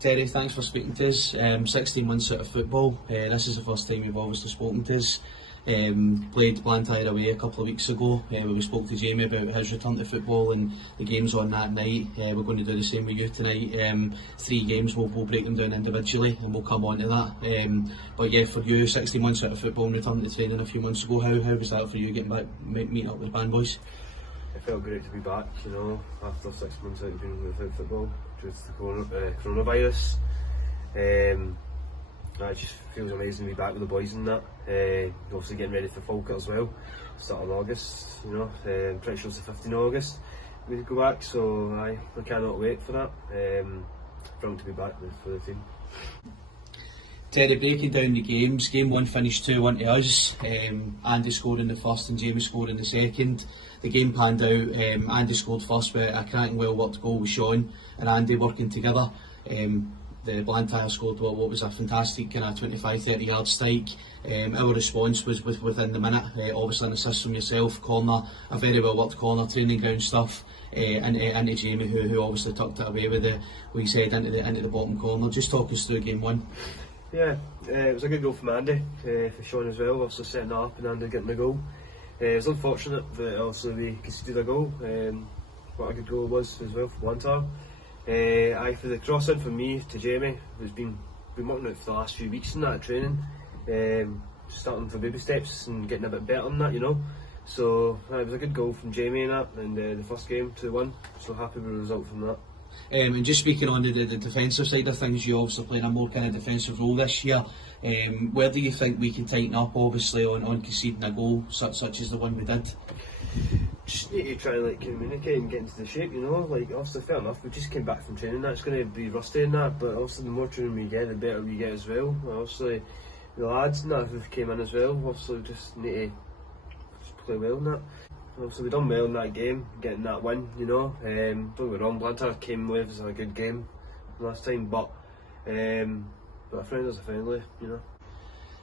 Terry, thanks for speaking to us. 16 months out of football. This is the first time you've obviously spoken to us. Played Blantyre away a couple of weeks ago. We spoke to Jamie about his return to football and the games on that night. We're going to do the same with you tonight. 3 games, we'll break them down individually and we'll come on to that. But yeah, for you, 16 months out of football and returning to training a few months ago, how was that for you, getting back, meeting up with the band boys? It felt great to be back, you know, after 6 months out of being without football due to the coronavirus. It just feels amazing to be back with the boys and that. Obviously getting ready for Falkirk as well, start of August, you know. Pretty sure it's the 15th of August we go back, so I cannot wait for that. Thrilled to be back for the team. Terry, breaking down the games, game 1 finished 2-1 to us. Andy scored in the first and Jamie scored in the second. The game panned out, Andy scored first with a cracking well worked goal with Sean and Andy working together. The Blantyre scored what was a fantastic kind of 25-30 yard strike. Our response was within the minute, obviously an assist from yourself, corner, a very well worked corner, training ground stuff, into Jamie who obviously tucked it away with his head into the bottom corner. Just talk us through game 1. Yeah, it was a good goal from Andy, for Sean as well, obviously setting that up and Andy getting the goal. It was unfortunate that also we conceded a goal. What a good goal it was as well for Blantyre. For the cross in from me to Jamie, who's been working out for the last few weeks in that training, starting for baby steps and getting a bit better than that, you know. So it was a good goal from Jamie in that, and the first game 2-1. So happy with the result from that. And just speaking on the defensive side of things, you obviously playing a more kind of defensive role this year. Where do you think we can tighten up, obviously, on conceding a goal such as the one we did? Just need to try and communicate and get into the shape, you know. Obviously, fair enough, we just came back from training, that's going to be rusty and that, but obviously the more training we get, the better we get as well. Obviously the lads and that who came in as well, obviously we just need to just play well in that. Obviously we done well in that game, getting that win, you know. Don't get me wrong, Blantyre came with as a good game last time, but a friend is a friendly, you know.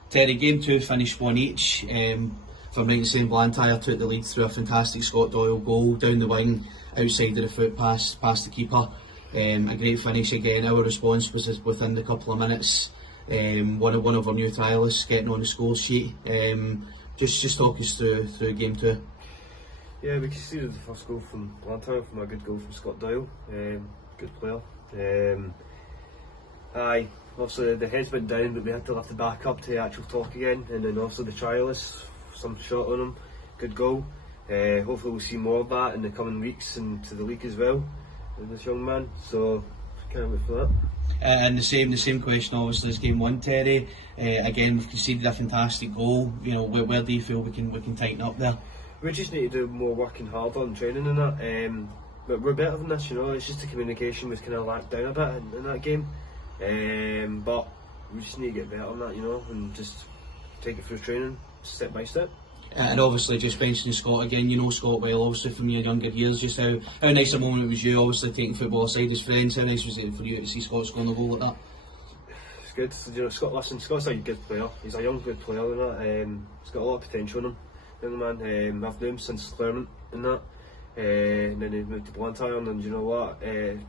Terry, game 2 finished 1 each. From right in saying, Blantyre took the lead through a fantastic Scott Doyle goal down the wing, outside of the foot past the keeper. A great finish again. Our response was within the couple of minutes. One of our new trialists getting on the score sheet. Just talk us through game 2. Yeah, we conceded the first goal from Blantyre from a good goal from Scott Doyle. Good player. Obviously the heads went down, but we had to lift the back up to actual talk again, and then also the trialists, some shot on him, good goal. Hopefully we'll see more of that in the coming weeks and to the league as well with this young man, so can't wait for that. And the same question obviously as game 1, Terry. Again, we've conceded a fantastic goal. You know, where do you feel we can tighten up there? We just need to do more working harder and training and that. But we're better than this, you know. It's just the communication was kind of lacked down a bit in that game. But we just need to get better on that, you know, and just take it through training, step by step. And obviously just mentioning Scott again, you know Scott well obviously from your younger years, just how nice a moment it was you obviously taking football aside as friends. How nice was it for you to see Scott scoring a goal like that? It's good, you know. Scott's a good player, he's a young good player and that. He's got a lot of potential in him, young man. I've known him since Claremont and that, and then he moved to Blantyre, and you know what,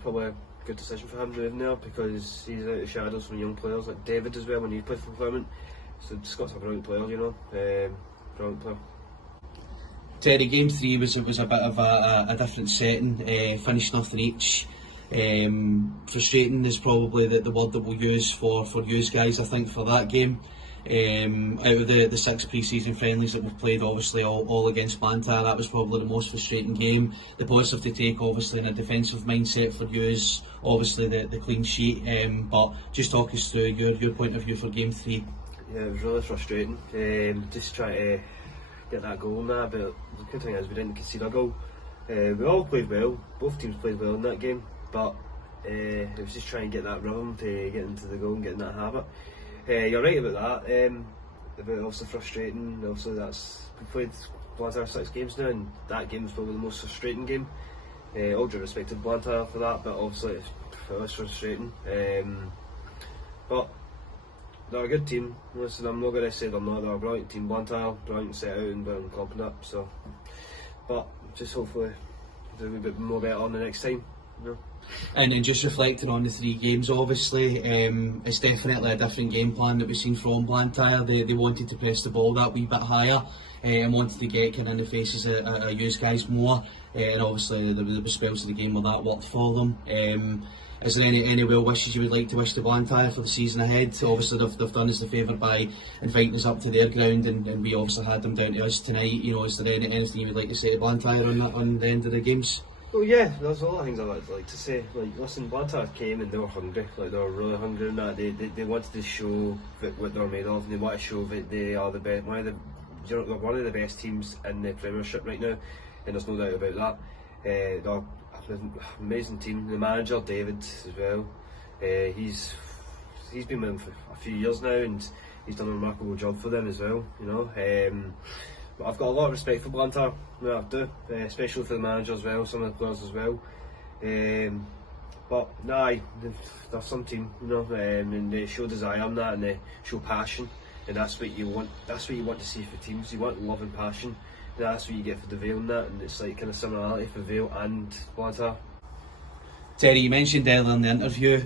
probably a good decision for him moving there because he's out of the shadows from young players like David as well when he played for Claremont. So Scott's a brilliant player, you know. Brilliant player. Terry, game 3 was a bit of a different setting, finished nothing each. Frustrating is probably the word that we'll use for you guys, I think, for that game. Out of the 6 pre-season friendlies that we've played, obviously all against Blantyre, that was probably the most frustrating game. The positive to take, obviously, in a defensive mindset for you is obviously the clean sheet. But just talk us through your point of view for game 3. Yeah, it was really frustrating. Just trying to get that goal now, but the good thing is we didn't concede a goal. We all played well, both teams played well in that game, but it was just trying to get that rhythm to get into the goal and get in that habit. You're right about that, about also frustrating. Also, we played Blantyre 6 games now, and that game was probably the most frustrating game. All due respect to Blantyre for that, but obviously it was frustrating. But they're a good team. Listen, I'm not going to say they're not. They're a brilliant team. Blantyre, brilliant set out and brilliant club and that. So, but just hopefully do a wee bit more better on the next time. You know. And just reflecting on the 3 games, obviously, it's definitely a different game plan that we've seen from Blantyre. They wanted to press the ball that wee bit higher and wanted to get kind of in the faces of you guys more. And obviously, there were spells of the game where that worked for them. Is there any well wishes you would like to wish to Blantyre for the season ahead? Obviously, they've done us the favour by inviting us up to their ground, and we obviously had them down to us tonight. You know, is there anything you would like to say to Blantyre on the end of the games? Well, yeah, there's a lot of things I'd like to say. Like, listen, Blantyre came and they were hungry. Like, they were really hungry in that. They wanted to show what they're made of, and they want to show that they are the best. They're one of the best teams in the Premiership right now, and there's no doubt about that. They're an amazing team. The manager, David, as well. He's been with them for a few years now, and he's done a remarkable job for them as well. You know. But I've got a lot of respect for Blantyre, I do, especially for the manager as well, some of the players as well. But nah, they're some team, you know, and they show desire in that, and they show passion, and that's what you want. That's what you want to see for teams. You want love and passion, and that's what you get for the Vale and that, and it's like kind of similarity for Vale and Blantyre. Terry, you mentioned earlier in the interview,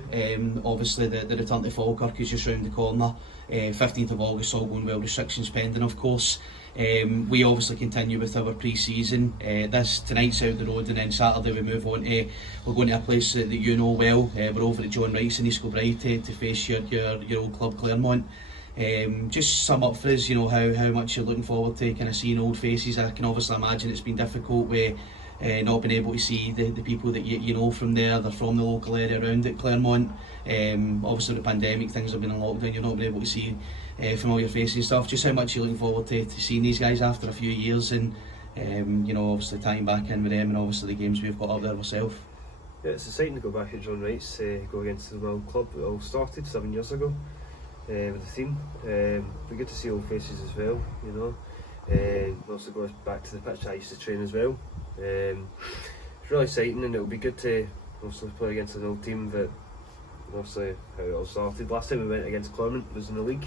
obviously the return to Falkirk is just round the corner. 15th of August, all going well, restrictions pending of course. We obviously continue with our pre-season. Tonight's out the road, and then Saturday we move on to, we're going to a place that you know well. We're over at John Wright's in East Kilbride to face your old club Claremont. Just sum up for us, you know, how much you're looking forward to kind of seeing old faces. I can obviously imagine it's been difficult with not being able to see the people that you know from there. They're from the local area around at Claremont. Obviously the pandemic, things have been in lockdown, you're not been able to see familiar faces and stuff. Just how much you're looking forward to seeing these guys after a few years, and you know, obviously tying back in with them, and obviously the games we've got up there ourselves. Yeah, it's exciting to go back at John Wright's, go against the World Club. It all started 7 years ago with the team. But good to see old faces as well, you know. Also go back to the pitch I used to train as well. It's really exciting, and it'll be good to also play against an old team that obviously how it all started. Last time we went against Claremont was in the league,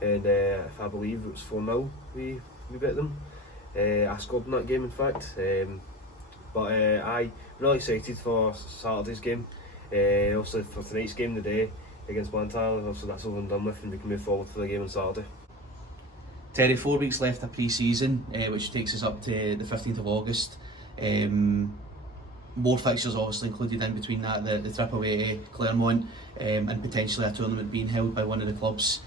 and if I believe it was 4-0 we beat them. I scored in that game in fact. But I'm really excited for Saturday's game. Also for tonight's game today against Blantyre. Also that's over and done with, and we can move forward for the game on Saturday. Terry, 4 weeks left of pre-season, which takes us up to the 15th of August. More fixtures obviously included in between that, the trip away to Claremont, and potentially a tournament being held by one of the clubs.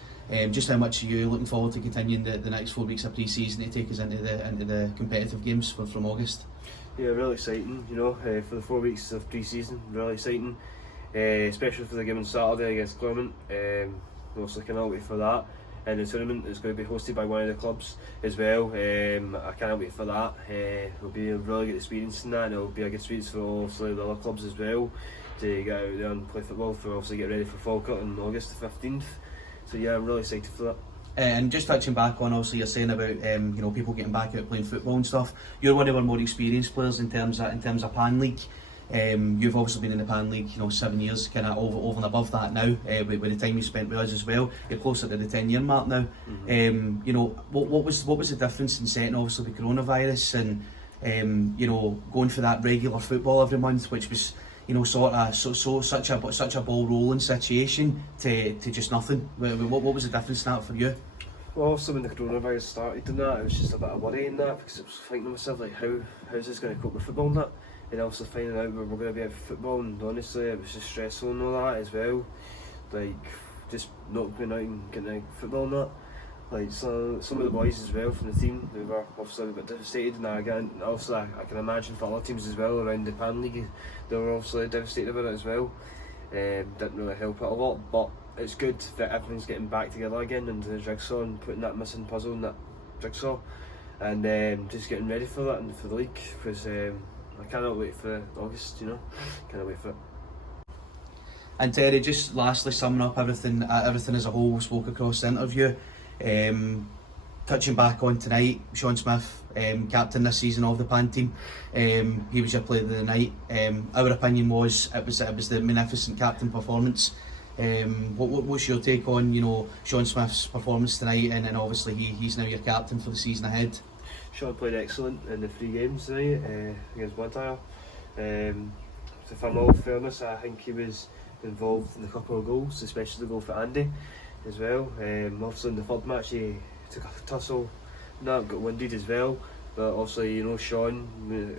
Just how much are you looking forward to continuing the next 4 weeks of pre-season to take us into the competitive games from August? Yeah, really exciting, you know, for the 4 weeks of pre-season, really exciting, especially for the game on Saturday against Claremont. Obviously cannot wait for that. And the tournament is going to be hosted by one of the clubs as well. I can't wait for that. It'll be a really good experience in that, and it'll be a good experience for obviously the other clubs as well to get out there and play football, for obviously get ready for Falkirk on August the 15th. So yeah, I'm really excited for that. And just touching back on, obviously you're saying about you know, people getting back out playing football and stuff. You're one of our more experienced players in terms of Pan League. You've obviously been in the Pan League, you know, 7 years, kind of over and above that now. With the time you spent with us as well, you're closer to the 10-year mark now. You know, what was the difference in setting obviously the coronavirus and you know, going for that regular football every month, which was, you know, such a ball rolling situation to just nothing. What was the difference in that for you? Well, also when the coronavirus started and that, it was just a bit of worry in that, because I was thinking to myself, like, how's this going to cope with football and that? And also finding out where we're going to be out for football, and honestly it was just stressful and all that as well. Like, just not going out and getting out football and that. Like, so some of the boys as well from the team, they were obviously a bit devastated, and again, obviously I can imagine for other teams as well around the Pan League, they were obviously devastated about it as well. Didn't really help it a lot, but it's good that everything's getting back together again into the jigsaw, and putting that missing puzzle in that jigsaw, and just getting ready for that and for the league, because I cannot wait for August, you know, cannot wait for it. And Terry, just lastly summing up everything as a whole we spoke across the interview, touching back on tonight, Sean Smith, captain this season of the Pan team, he was your player of the night. Our opinion was it was the magnificent captain performance. What's your take on, you know, Sean Smith's performance tonight, and obviously he's now your captain for the season ahead? Sean played excellent in the 3 games tonight against Blantyre. if I'm all fairness, I think he was involved in a couple of goals, especially the goal for Andy as well. Obviously in the third match he took a tussle and that, got winded as well. But obviously, you know, Sean,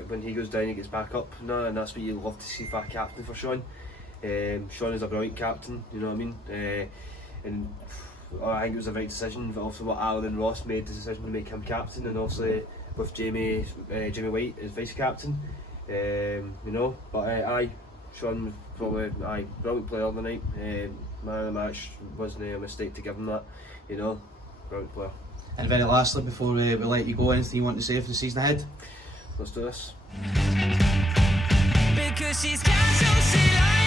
when he goes down, he gets back up now, and that's what you love to see for a captain for Sean. Sean is a brilliant captain, you know what I mean? And I think it was the right decision. But also, what Alan and Ross made the decision to make him captain, and obviously with Jamie White as vice captain. You know, but aye, Sean was probably brilliant player of the night. Man of the match, wasn't a mistake to give him that. You know, brilliant player. And very lastly, before we let you go, anything you want to say for the season ahead? Let's do this. Because she's got so